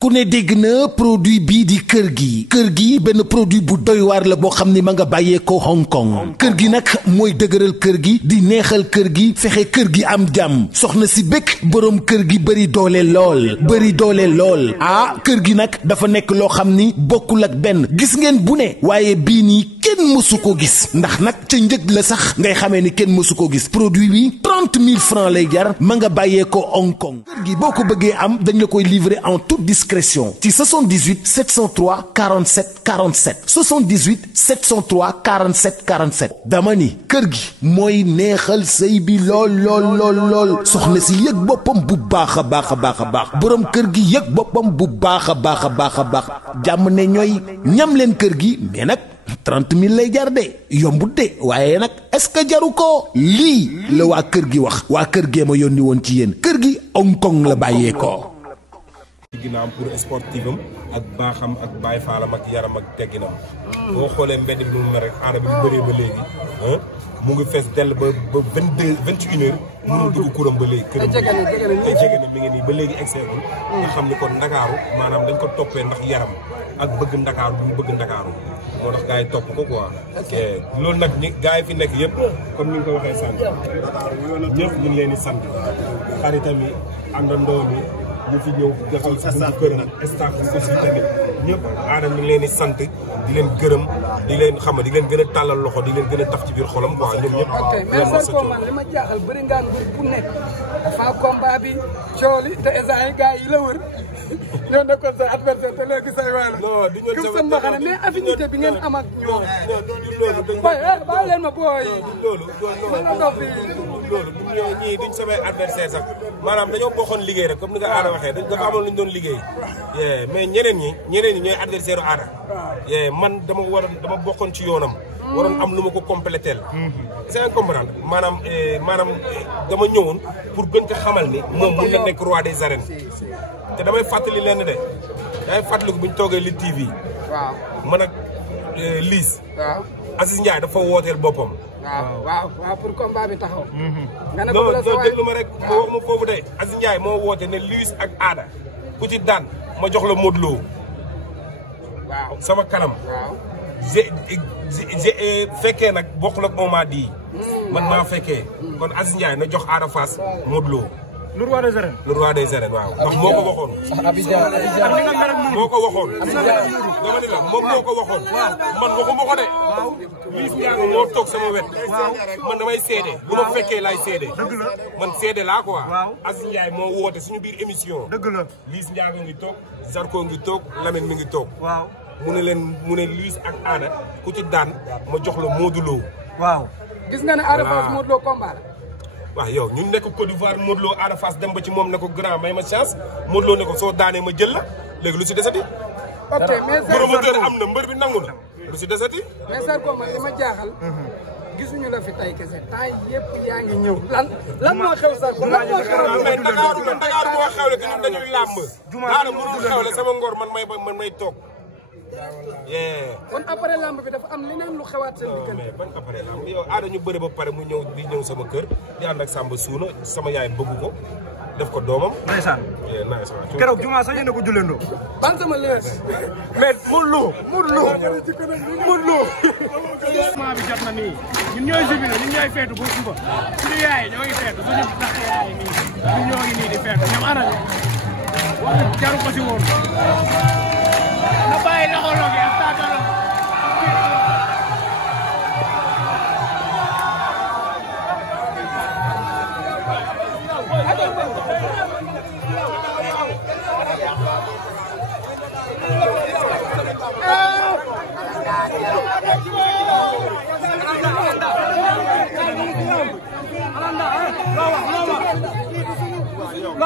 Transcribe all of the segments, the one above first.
ku ne dégg na produit bii di kër gi benn produit bu doy waar la boo xam ni ma nga bàyyee ko Hong Kong kër gi nag mooy dëgëral kër gi di neexal kër gi fexe kër gi am jàmm soxna si bëgg boroom kër gi bëri doole lool ah kër gi nag dafa nekk loo xam ni bokkul ak benn gis ngeen bu ne waaye bii nii kenn mësu ko gis ndax nag ca njëg la sax ngay xamee ni kenn mësu ko gis produit bi 30 000 francs lay jar ma nga bàyyee ko Hong Kong kër gi boo ko bëggee am dañ la koy livrer en toute discrétion ci 78 703 47 47 78 703 47 47 dama ni kër gi mooy neexal sëy bi lool soxna si yëg boppam bu baax a baax boroom kër gi yëg boppam bu baax a baax jàmm ne ñooy ñam leen kër gi mais nag 30 000 lay jar de yombut de waaye nag est-ce que jaru ko lii la waa kër gi wax waa kër gee ma yónni woon ci yéen kër gi Hong Kong la bàyyee ko. ginnaam pour sportif am ak baaxam ak baay faalam ak yaram ak tegginam boo xoolee mbedd bi mu mel rek aada bi bëree ba léegi mu ngi fees dell ba 21 heures mënul dugg kuram ba léegi këram ay jege na mi ngi nii ba léegi exeegul nga xam ni kon ndakaaru maanaam dañ ko toppee ndax yaram ak bëgg ndakaaru bu mu bëgg ndakaaru moo tax gars yi topp ko quoi loolu nag ñi gars yi fi nekk yëpp comme ni nga ko waxee sant ñëpp ñu ngi leen di sant xaritam yi àndandoo bi ñu fi ñëw defal buntu këram staff bi aussi tamit ñëpp aada mi ngi leen di sant di leen gërëm di leen xam di leen gën a tàllal loxo di leen gën a taf ci biir xolam quoi ñoom ñëpp. ok mais sa combat li ma jaaxal bëri ngaan bu nekk dafa combat bi cooli te instant yi gars yi la wër ñoo nekkoon sa adversaire te léegi say waay la. non du ñu sa mbaxane mais affinité bi ngeen am ak ñoom. non du loolu bàyyi leen ma booy. loolu ñii duñ samay adversaire sax maanaam dañoo bokkoon liggéey rek comme ni nga aada waxee dafa amoon lu ñu doon liggéey mais ñeneen ñi ñooy adversaire u aada man dama bokkoon ci yoonam waroon am lu ma ko complété la c'est comprendre maanaam dama ñëwoon pour gën ko xamal ni moom mun na nekk roi des arènes te damay fàttali leen de damay fàttali ko bu ñu toogee li TV waaw man ak Liis waaw Aziz Ndiaye dafa wooteel boppam waaw pour combat bi taxaw. nga ne ko déglu ma rek ma wax ma foofu de Aziz Ndiaye moo woote ne Liss ak Aada ku ci daan ma jox la Modou Lo. waaw sama kanam. waaw fekkee nag bokkul ak moment di man maa fekkee. kon Aziz Ndiaye na jox Ada Fass Modou Lo. le roi des arènes. le roi des arènes waaw. ndax moo ko waxoon. moo ko waxoon. dama ni la moom moo ko waxoon. man waxuma ko de. Liss Ndiago moo toog sama wet. man damay seede. bu ma fekkee laay seede. man seede laa quoi. Aziz Ndiaye moo woote suñu biir émission. dëgg la Liss Ndiago ngi toog. Zarko ngi toog Lamine mi ngi toog. waaw mu ne Liss ak Ada ku ci daan ma jox la Modou Lo. waaw. gis nga ne Ada Fass Modou Lo combat. waaw yow ñun nekk Côte d'Ivoire Modou Lo Ada Fass dem ba ci moom ne ko grand may ma chance Modou Lo ne ko soo daanee ma jël la léegi lu si desati. ok mais promoteur am na mbër bi nangu na lu si desati. mais Zarko man li ma jaaxal. gisuñu la fi tay kese tay yëpp yaa ngi ñëw. lan moo xew Zarko lan moo xew. mais Dakar moo xewle te ñun dañuy làmb. Ada mënul xewle sama ngor man may toog. kon après lamb bi dafa am leneen lu xewaat seen diggante. mais ban après lamb yow Ada ñu bëre ba pare mu ñëw sama kër di ànd ak Samba Suuna sama yaay bëgg ko def ko doomam. ndeysaan. keroog jumaa sax yéen a ko julleendoo. ban sama lees. mais Modou Lo. maa bi jot na nii ñun ñooy jubilé ñun ñooy feetu ba suba suñu yaay ñoo ngi feetu suñu tax yaay nii ñun ñoo ngi nii di feetu ñoom ana wax jaru ko si woon. na bàyyi loxo loxo yi stade la.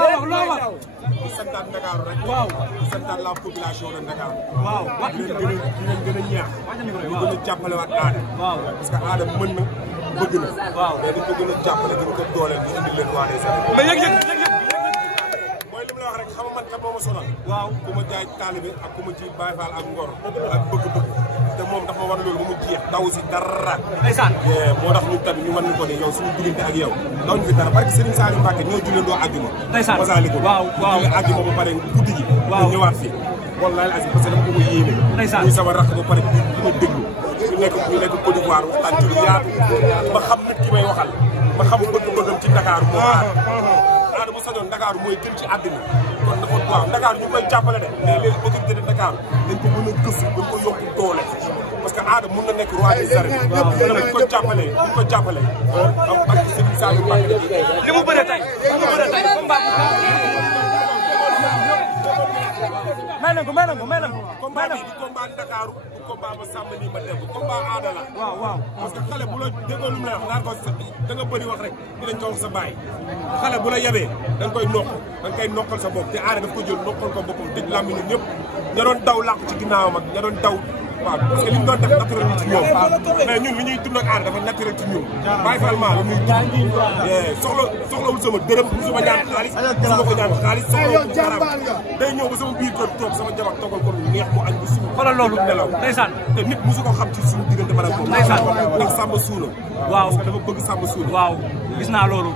di santaat Ndakaaru rek. waaw di santaat la population de Ndakaaru. waaw di leen gën a ñaax. ñu gën a jàppalewaat Ada. waaw parce que Ada mën na bëgg na. waaw mais dañ ko gën a jàppale gën ko dooleel ñu indi leen waa des arènes. mais yëg-yëg mooy li ma la wax rek xam nga man kat moo ma sonal. waaw ku ma jaay taalibe ak ku ma ci Baay Faal ak ngor ak bëgg-bëgg te moom dafa war loolu ba mu jeex daw si dara. ndeysaan. moo tax ñun tamit ñu mën ko ne yow suñu diggante ak yow daw ñu fi dara parce que Serigne Saliou Mbacké ñoo julleendoo àjjuma. ndeysaan Masaalikul waaw waaw julli àjjuma ba pare guddi gi. waaw ñëwaat fii. wallaahi asi parce que dama ko ko yéene. ndeysaan muy sama rakk ba pare di ma déglu. ñu nekk Côte d'Ivoire waxtaan ci lu yaatu ba xam nit ki may waxal ba xam bëgg-bëggam ci Dakar moo aada bu sañoon Dakar mooy gën ci àddina kon dafa waaw Dakar ñu koy jàppale de mais léegi autorité de Dakar dañ ko mën a gëstu dañ ko yokk doole parce que aada mun na nekk roi des arènes dañ ko jàppale dañ ko jàppale ak Serigne Saliou Mbacké li mu bëre tey combat may nañ ko combat bi du combat Ndakaaru du combat ba sàmm nii ma dem combat aada la waaw parce que xale bu la déggoo lu mu la wax naan ko da nga bëri wax rek dinañ ko wax sa baay xale bu la yebee da nga koy nokk da nga koy nokkal sa bopp te aada daf ko jël nokkal ko boppam tëj làmmiñu ñëpp ña doon daw làqu ci ginnaawam ak ña doon daw waaw parce que li ñu doon def naturel ci ñoom mais ñun li ñuy dund ak aada dafa naturel ci ñun bàyyi fal maa la ñuy dund soxlawul sama dërëm musuma ñaan xaalis musuma ko ñaan xaalis soxlawul dara day ñëw ba sama biir kër toog sama jabar toggal ko lu neex mu añ bu suñu xoolal loolu nelaw ndeysaan te nit musu ko xam ci suñu diggante ma ak moom ndeysaan ndax Samba Suuna waaw parce que dafa bëgg Samba Suuna waaw gis naa loolu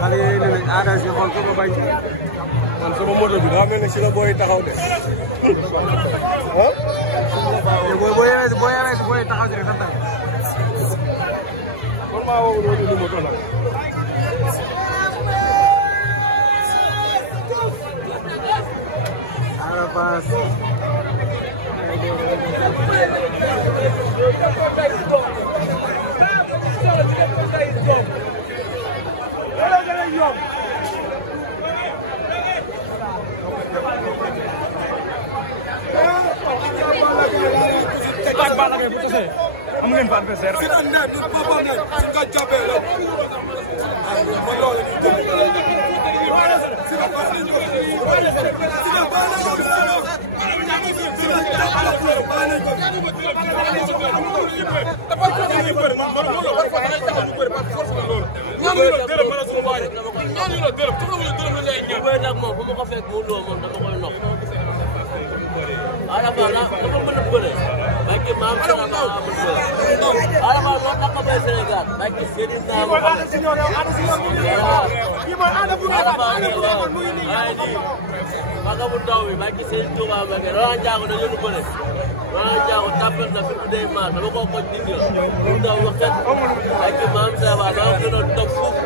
xale yooyu ne nañ aada si xool ko ba bañ man sama moto bi daa mel ne si la booy taxaw de ah boo yewee si booy taxaw si rek sax kon maa woo loolu lu moto nag Ada Fass Balla Gaye bu tasee am ngeen fa adversaire. si na ne du papa ne si nga jàppee la. ma loolu ñu jëm. si nga baax nañ ko. si nga baax nañ ko. si nga baax nañ ko. nag moom fu ma ko fekk mu loo moom dama koy nox Ada Fass dafa mën a bëre barke maam Sera Ba mën bëre Ada Fass moo tax a bay Sénégal barke Serigne Naa ma Ada Fass maga bu ndaw bi barke Serigne Touba Mbacké Laurent Ndiago dañu ñu bëre Laurent Ndiago tapel na fi mu dee maa dama ko ko dindi mu ndaw wax kat barke maam Sera Ba dama gën a topp foofu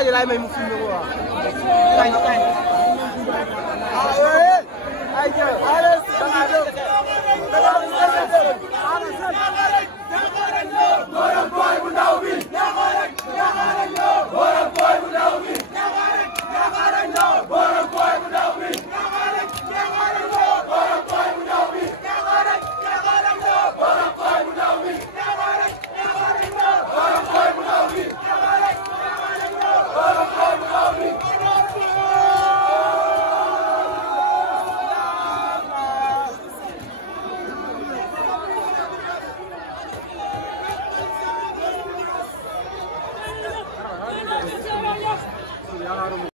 waaye laay may mu filmé ko waaw. Ay